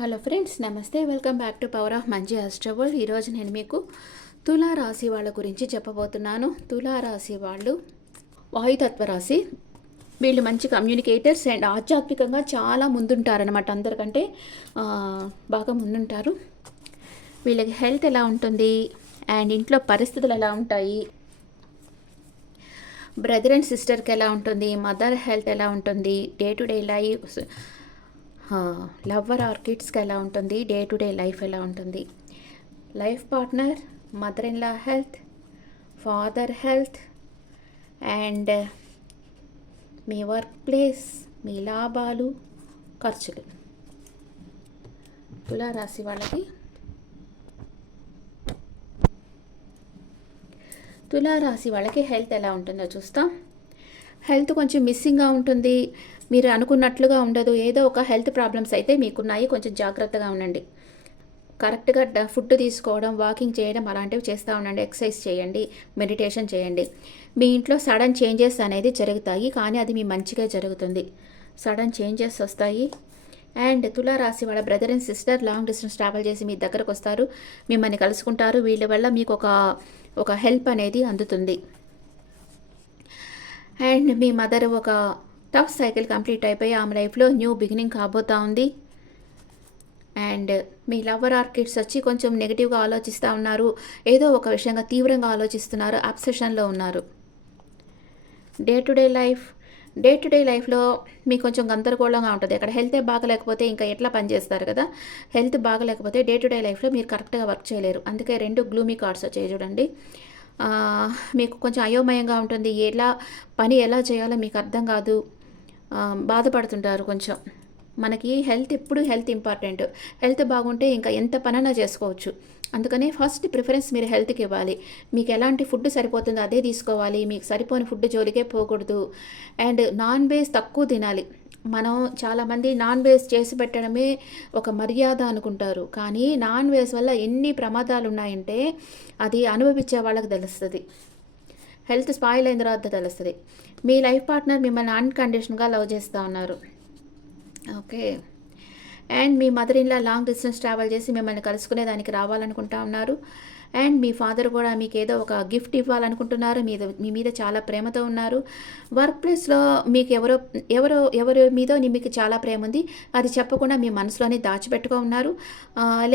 Hello friends, నమస్తే. Welcome back to power of మంచి అస్ట్రోవల్. ఈరోజు నేను మీకు తులారాశి వాళ్ళ గురించి చెప్పబోతున్నాను. తులారాశి వాళ్ళు వాయుతత్వ రాశి. వీళ్ళు మంచి కమ్యూనికేటర్స్ అండ్ ఆధ్యాత్మికంగా చాలా ముందుంటారనమాట. అందరికంటే బాగా ముందుంటారు. వీళ్ళకి హెల్త్ ఎలా ఉంటుంది అండ్ ఇంట్లో పరిస్థితులు ఎలా ఉంటాయి, బ్రదర్ అండ్ సిస్టర్కి ఎలా ఉంటుంది, మదర్ హెల్త్ ఎలా ఉంటుంది, day to day life, lover or కిడ్స్కి ఎలా ఉంటుంది, డే టు డే లైఫ్ ఎలా ఉంటుంది, life partner, mother in law health, father health and మీ వర్క్ ప్లేస్, మీ లాభాలు, ఖర్చులు. తులారాశి వాళ్ళకి హెల్త్ ఎలా ఉంటుందో చూస్తాం. హెల్త్ కొంచెం మిస్సింగ్గా ఉంటుంది. మీరు అనుకున్నట్లుగా ఉండదు. ఏదో ఒక హెల్త్ ప్రాబ్లమ్స్ అయితే మీకున్నాయి. కొంచెం జాగ్రత్తగా ఉండండి. కరెక్ట్గా ఫుడ్ తీసుకోవడం, వాకింగ్ చేయడం అలాంటివి చేస్తూ ఉండండి. ఎక్సర్సైజ్ చేయండి, మెడిటేషన్ చేయండి. మీ ఇంట్లో సడన్ చేంజెస్ అనేది జరుగుతాయి, కానీ అది మీ మంచిగా జరుగుతుంది. సడన్ చేంజెస్ వస్తాయి. అండ్ తులారాశి వాళ్ళ brother and sister long distance travel చేసి మీ దగ్గరకు వస్తారు, మిమ్మల్ని కలుసుకుంటారు. వీళ్ళ వల్ల మీకు ఒక హెల్ప్ అనేది అందుతుంది. అండ్ మీ మదర్ ఒక టఫ్ సైకిల్ కంప్లీట్ అయిపోయి ఆమె లైఫ్లో న్యూ బిగినింగ్ కాబోతా ఉంది. And me lover are kids వచ్చి కొంచెం నెగిటివ్గా ఆలోచిస్తూ ఉన్నారు. ఏదో ఒక విషయంగా తీవ్రంగా ఆలోచిస్తున్నారు, అబ్సెషన్లో ఉన్నారు. డే టు డే లైఫ్లో మీకు కొంచెం గందరగోళంగా ఉంటుంది. అక్కడ హెల్త్ బాగలేకపోతే ఇంకా ఎట్లా పనిచేస్తారు కదా. హెల్త్ బాగలేకపోతే డే టు డే లైఫ్లో మీరు కరెక్ట్గా వర్క్ చేయలేరు. అందుకే 2 గ్లూమీ కార్డ్స్ వచ్చాయి చూడండి. మీకు కొంచెం అయోమయంగా ఉంటుంది. పని ఎలా చేయాలో మీకు అర్థం కాదు. బాధపడుతుంటారు కొంచెం. మనకి ఎప్పుడు హెల్త్ ఇంపార్టెంట్. హెల్త్ బాగుంటే ఇంకా ఎంత పనైనా చేసుకోవచ్చు. అందుకనే ఫస్ట్ ప్రిఫరెన్స్ మీరు హెల్త్కి ఇవ్వాలి. మీకు ఎలాంటి ఫుడ్ సరిపోతుందో అదే తీసుకోవాలి. మీకు సరిపోని ఫుడ్ జోలికే పోకూడదు. అండ్ నాన్ వెజ్ తక్కువ తినాలి. మనం చాలామంది నాన్ వెజ్ చేసి పెట్టడమే ఒక మర్యాద అనుకుంటారు, కానీ నాన్ వెజ్ వల్ల ఎన్ని ప్రమాదాలు ఉన్నాయంటే అది అనుభవించే వాళ్ళకి తెలుస్తుంది. హెల్త్ స్పాయిల్ అయిన తర్వాత తెలుస్తుంది. మీ లైఫ్ పార్ట్నర్ మిమ్మల్ని అన్కండిషన్గా లవ్ చేస్తూ ఉన్నారు. Okay. And me mother in law long distance travel చేసి మిమ్మల్ని కలుసుకునేదానికి రావాలనుకుంటా ఉన్నారు. అండ్ మీ ఫాదర్ కూడా మీకు ఏదో ఒక గిఫ్ట్ ఇవ్వాలనుకుంటున్నారు. మీ మీద చాలా ప్రేమతో ఉన్నారు. వర్క్ ప్లేస్లో మీకు ఎవరి మీదో మీకు చాలా ప్రేమ ఉంది. అది చెప్పకుండా మీ మనసులోనే దాచిపెట్టుకో ఉన్నారు.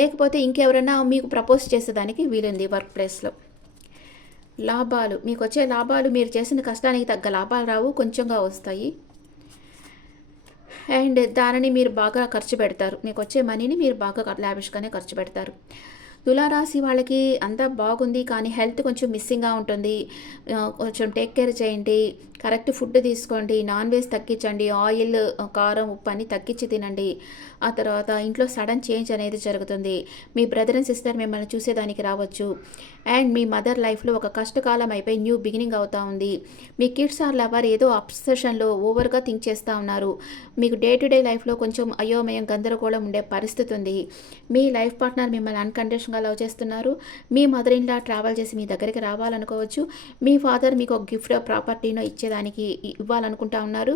లేకపోతే ఇంకెవరైనా మీకు ప్రపోజ్ చేసేదానికి వీలుంది వర్క్ ప్లేస్లో. లాభాలు, మీకు వచ్చే లాభాలు మీరు చేసిన కష్టానికి తగ్గ లాభాలు రావు, కొంచెంగా వస్తాయి. అండ్ దానిని మీరు బాగా ఖర్చు పెడతారు. మీకు వచ్చే మనీని మీరు బాగా లావిష్గానే ఖర్చు పెడతారు. తులారాశి వాళ్ళకి అంతా బాగుంది, కానీ హెల్త్ కొంచెం మిస్సింగ్గా ఉంటుంది. కొంచెం టేక్ కేర్ చేయండి. కరెక్ట్ ఫుడ్ తీసుకోండి. నాన్ వెజ్ తగ్గించండి. ఆయిల్, కారం, ఉప్పు అన్నీ తగ్గించి తినండి. ఆ తర్వాత ఇంట్లో సడన్ చేంజ్ అనేది జరుగుతుంది. మీ బ్రదర్ అండ్ సిస్టర్ మిమ్మల్ని చూసేదానికి రావచ్చు. అండ్ మీ మదర్ లైఫ్లో ఒక కష్టకాలం అయిపోయి న్యూ బిగినింగ్ అవుతూ ఉంది. మీ కిడ్స్ ఆర్ లవర్ ఏదో అబ్సెషన్లో ఓవర్గా థింక్ చేస్తూ ఉన్నారు. మీకు డే టు డే లైఫ్లో కొంచెం అయోమయం, గందరగోళం ఉండే పరిస్థితి ఉంది. మీ లైఫ్ పార్ట్నర్ మిమ్మల్ని అన్కండిషన్గా లవ్ చేస్తున్నారు. మీ మదర్ ఇన్ లా ట్రావెల్ చేసి మీ దగ్గరికి రావాలనుకోవచ్చు. మీ ఫాదర్ మీకు ఒక గిఫ్ట్ ప్రాపర్టీనో ఇచ్చేదానికి ఇవ్వాలనుకుంటా ఉన్నారు.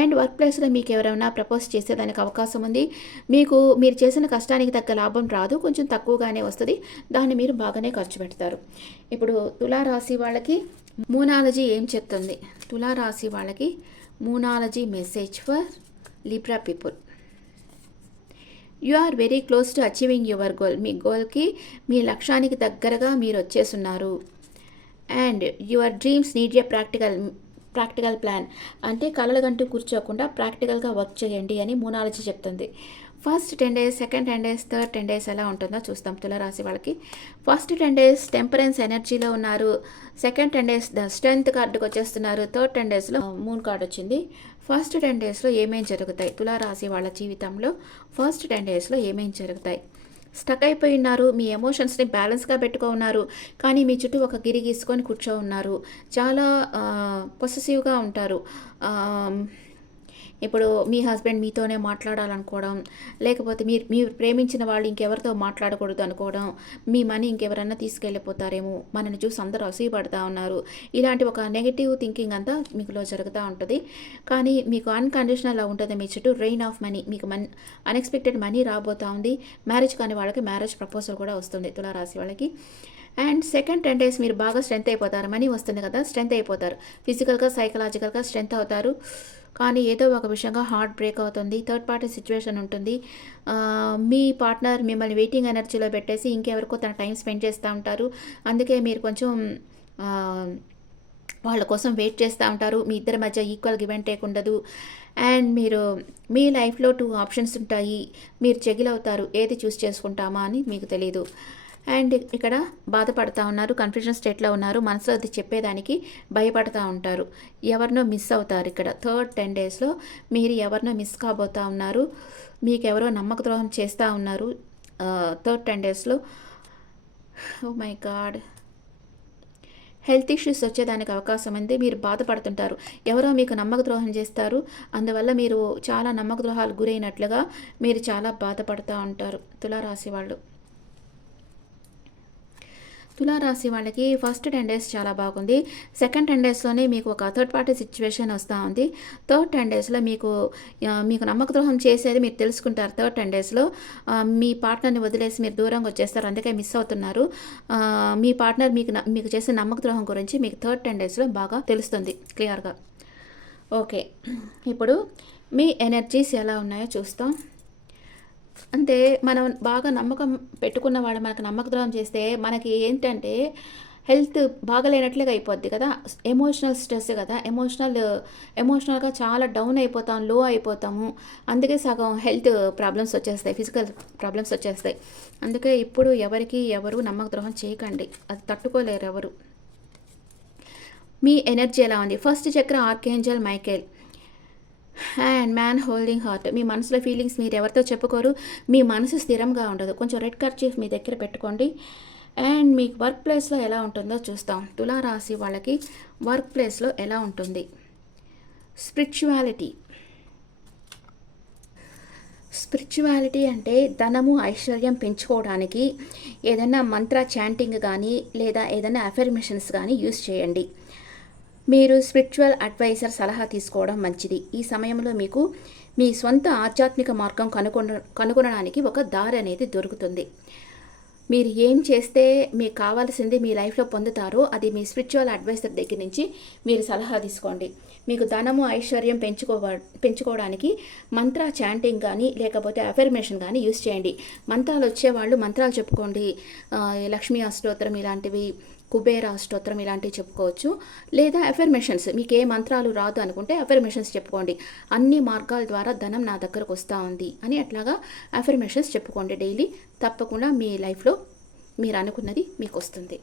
అండ్ వర్క్ ప్లేస్లో మీకు ఎవరైనా ప్రపోజ్ చేసేదానికి అవకాశం ఉంది. మీరు చేసిన కష్టానికి తగ్గ లాభం రాదు, కొంచెం తక్కువగానే వస్తుంది. దాన్ని మీరు బాగానే ఖర్చు పెడతారు. ఇప్పుడు తులారాశి వాళ్ళకి మూనాలజీ ఏం చెప్తుంది? తులారాశి వాళ్ళకి Moonology message for Libra people. You are very close to achieving your goal. మీ గోల్కి, మీ లక్ష్యానికి దగ్గరగా మీరు వచ్చేస్తున్నారు. And your dreams need a practical plan. అంటే కలలుగంటూ కూర్చోకుండా ప్రాక్టికల్గా వర్క్ చేయండి అని మూనాలజీ చెప్తుంది. First 10 days, second 10 days, third 10 days ఎలా ఉంటుందో చూస్తాం. తులారాశి వాళ్ళకి ఫస్ట్ 10 days టెంపరెన్స్ ఎనర్జీలో ఉన్నారు. సెకండ్ 10 days ద స్ట్రెంగ్త్ కార్డుకి వచ్చేస్తున్నారు. థర్డ్ 10 daysలో మూన్ కార్డు వచ్చింది. ఫస్ట్ 10 daysలో ఏమేం జరుగుతాయి? తులారాశి వాళ్ళ జీవితంలో ఫస్ట్ 10 daysలో ఏమేం జరుగుతాయి? స్టక్ అయిపోయి ఉన్నారు. మీ ఎమోషన్స్ని బ్యాలెన్స్గా పెట్టుకో ఉన్నారు, కానీ మీ చుట్టూ ఒక గిరి గీసుకొని కూర్చో ఉన్నారు. చాలా పొసెసివ్గా ఉంటారు. ఇప్పుడు మీ హస్బెండ్ మీతోనే మాట్లాడాలనుకోవడం, లేకపోతే మీరు ప్రేమించిన వాళ్ళు ఇంకెవరితో మాట్లాడకూడదు అనుకోవడం, మీ మనీ ఇంకెవరన్నా తీసుకెళ్ళిపోతారేమో, మనల్ని చూసి అందరూ అసూయపడతా ఉన్నారు. ఇలాంటి ఒక నెగెటివ్ థింకింగ్ అంతా మీకులో జరుగుతూ ఉంటుంది. కానీ మీకు అన్‌కండిషనల్ లవ్ ఉంటుంది మీ చుట్టూ. రెయిన్ ఆఫ్ మనీ, మీకు అన్‌ఎక్స్‌పెక్టెడ్ మనీ రాబోతా ఉంది. మ్యారేజ్ కాని వాళ్ళకి మ్యారేజ్ ప్రపోజల్ కూడా వస్తుంది తులారాశి వాళ్ళకి. అండ్ సెకండ్ 10 డేస్ మీరు బాగా స్ట్రెంత్ అయిపోతారు. మనీ వస్తుంది కదా, స్ట్రెంత్ అయిపోతారు. ఫిజికల్‌గా, సైకలాజికల్‌గా స్ట్రెంత్ అవుతారు. కానీ ఏదో ఒక విషయంగా హార్ట్ బ్రేక్ అవుతుంది. థర్డ్ పార్టీ సిట్యుయేషన్ ఉంటుంది. మీ పార్ట్నర్ మిమ్మల్ని వెయిటింగ్ ఎనర్జీలో పెట్టేసి ఇంకెవరికో తన టైం స్పెండ్ చేస్తూ ఉంటారు. అందుకే మీరు కొంచెం ఆహ్, వాళ్ళ కోసం వెయిట్ చేస్తూ ఉంటారు. మీ ఇద్దరి మధ్య ఈక్వల్ గివ్ అండ్ టేక్ ఉండదు. అండ్ మీరు మీ లైఫ్‌లో 2 ఆప్షన్స్ ఉంటాయి. మీరు చెగిల్ అవుతారు. ఏది చూస్ చేసుకుంటామా అని మీకు తెలీదు. అండ్ ఇక్కడ బాధపడతా ఉన్నారు. కన్‌ఫ్యూజన్ స్టేట్‌లో ఉన్నారు. మనసులో అది చెప్పేదానికి భయపడతా ఉంటారు. ఎవరినో మిస్ అవుతారు ఇక్కడ. థర్డ్ 10 డేస్‌లో మీరు ఎవరినో మిస్ కాబోతా ఉన్నారు. మీకెవరో నమ్మక ద్రోహం చేస్తా ఉన్నారు. థర్డ్ 10 డేస్‌లో. Oh my God! Health issues వచ్చేదానికి అవకాశం ఉంది. మీరు బాధపడుతుంటారు. ఎవరో మీకు నమ్మక ద్రోహం చేస్తారు. అందువల్ల మీరు చాలా నమ్మక ద్రోహాలకు గురైనట్లుగా మీరు చాలా బాధపడతా ఉంటారు తులారాశి వాళ్ళు. తులారాశి వాళ్ళకి ఫస్ట్ 10 డేస్ చాలా బాగుంది. సెకండ్ 10 డేస్‌లోనే మీకు ఒక థర్డ్ పార్టీ సిట్యుయేషన్ వస్తా ఉంది. థర్డ్ 10 డేస్‌లో మీకు నమ్మక ద్రోహం చేసేది మీరు తెలుసుకుంటారు. థర్డ్ 10 డేస్‌లో మీ పార్ట్నర్‌ని వదిలేసి మీరు దూరంగా వచ్చేస్తారు. అందుకే మిస్ అవుతున్నారు. మీ పార్ట్నర్ మీకు చేసే నమ్మక ద్రోహం గురించి మీకు థర్డ్ 10 డేస్‌లో బాగా తెలుస్తుంది క్లియర్‌గా. ఓకే. ఇప్పుడు మీ ఎనర్జీస్ ఎలా ఉన్నాయో చూస్తాం. అంటే మనం బాగా నమ్మకం పెట్టుకున్న వాళ్ళు మనకు నమ్మక ద్రోహం చేస్తే మనకి ఏంటంటే హెల్త్ బాగాలేనట్లుగా అయిపోద్ది కదా. ఎమోషనల్ స్ట్రెస్ కదా. ఎమోషనల్‌గా చాలా డౌన్ అయిపోతాం, లో అయిపోతాము. అందుకే సగం హెల్త్ ప్రాబ్లమ్స్ వచ్చేస్తాయి. ఫిజికల్ ప్రాబ్లమ్స్ వచ్చేస్తాయి. అందుకే ఇప్పుడు ఎవరు నమ్మక ద్రోహం చేయకండి. అది తట్టుకోలేరు ఎవరు. మీ ఎనర్జీ ఎలా ఉంది? First chakra archangel Michael and man holding heart. మీ మనసులో ఫీలింగ్స్ మీరు ఎవరితో చెప్పుకోరు. మీ మనసు స్థిరంగా ఉండదు. కొంచెం రెడ్ కర్చీఫ్ మీ దగ్గర పెట్టుకోండి. అండ్ మీకు వర్క్ ప్లేస్లో ఎలా ఉంటుందో చూస్తాం. తులారాశి వాళ్ళకి వర్క్ ప్లేస్లో ఎలా ఉంటుంది? స్పిరిచువాలిటీ అంటే ధనము, ఐశ్వర్యం పెంచుకోవడానికి ఏదైనా మంత్ర చాంటింగ్ కానీ లేదా ఏదైనా అఫర్మేషన్స్ కానీ యూస్ చేయండి. మీరు స్పిరిచువల్ అడ్వైజర్ సలహా తీసుకోవడం మంచిది. ఈ సమయంలో మీకు మీ సొంత ఆధ్యాత్మిక మార్గం కనుగొనడానికి ఒక దారి అనేది దొరుకుతుంది. మీరు ఏం చేస్తే మీకు కావాల్సింది మీ లైఫ్లో పొందుతారో అది మీ స్పిరిచువల్ అడ్వైజర్ దగ్గర నుంచి మీరు సలహా తీసుకోండి. మీకు ధనము, ఐశ్వర్యం పెంచుకోవడానికి మంత్ర చాంటింగ్ కానీ లేకపోతే అఫర్మేషన్ కానీ యూస్ చేయండి. మంత్రాలు వచ్చేవాళ్ళు మంత్రాలు చెప్పుకోండి. లక్ష్మీ అష్టోత్తరం ఇలాంటివి, కుబేర అష్టోత్తరం ఇలాంటివి చెప్పుకోవచ్చు. లేదా అఫర్మేషన్స్, మీకు ఏ మంత్రాలు రాదు అనుకుంటే అఫర్మేషన్స్ చెప్పుకోండి. అన్ని మార్గాల ద్వారా ధనం నా దగ్గరకు వస్తూ ఉంది అని అట్లాగా అఫర్మేషన్స్ చెప్పుకోండి డైలీ. తప్పకుండా మీ లైఫ్లో మీరు అనుకున్నది మీకు వస్తుంది.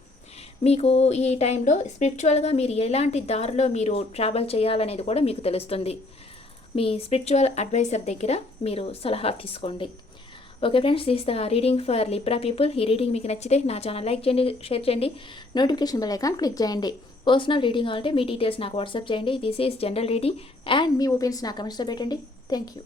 మీకు ఈ టైంలో స్పిరిచువల్గా మీరు ఎలాంటి దారిలో మీరు ట్రావెల్ చేయాలనేది కూడా మీకు తెలుస్తుంది. మీ స్పిరిచువల్ అడ్వైజర్ దగ్గర మీరు సలహా తీసుకోండి. Okay friends, this the reading for Libra people. ఈ రీడింగ్ మీకు నచ్చితే నా ఛానల్ లైక్ చేయండి, షేర్ చేయండి, నోటిఫికేషన్ బెల్ ఐకాన్ క్లిక్ చేయండి. పర్సనల్ రీడింగ్ అంటే మీ డీటెయిల్స్ నాకు వాట్సాప్ చేయండి. This is general reading and me opinions నా కమెంట్స్లో పెట్టండి. Thank you.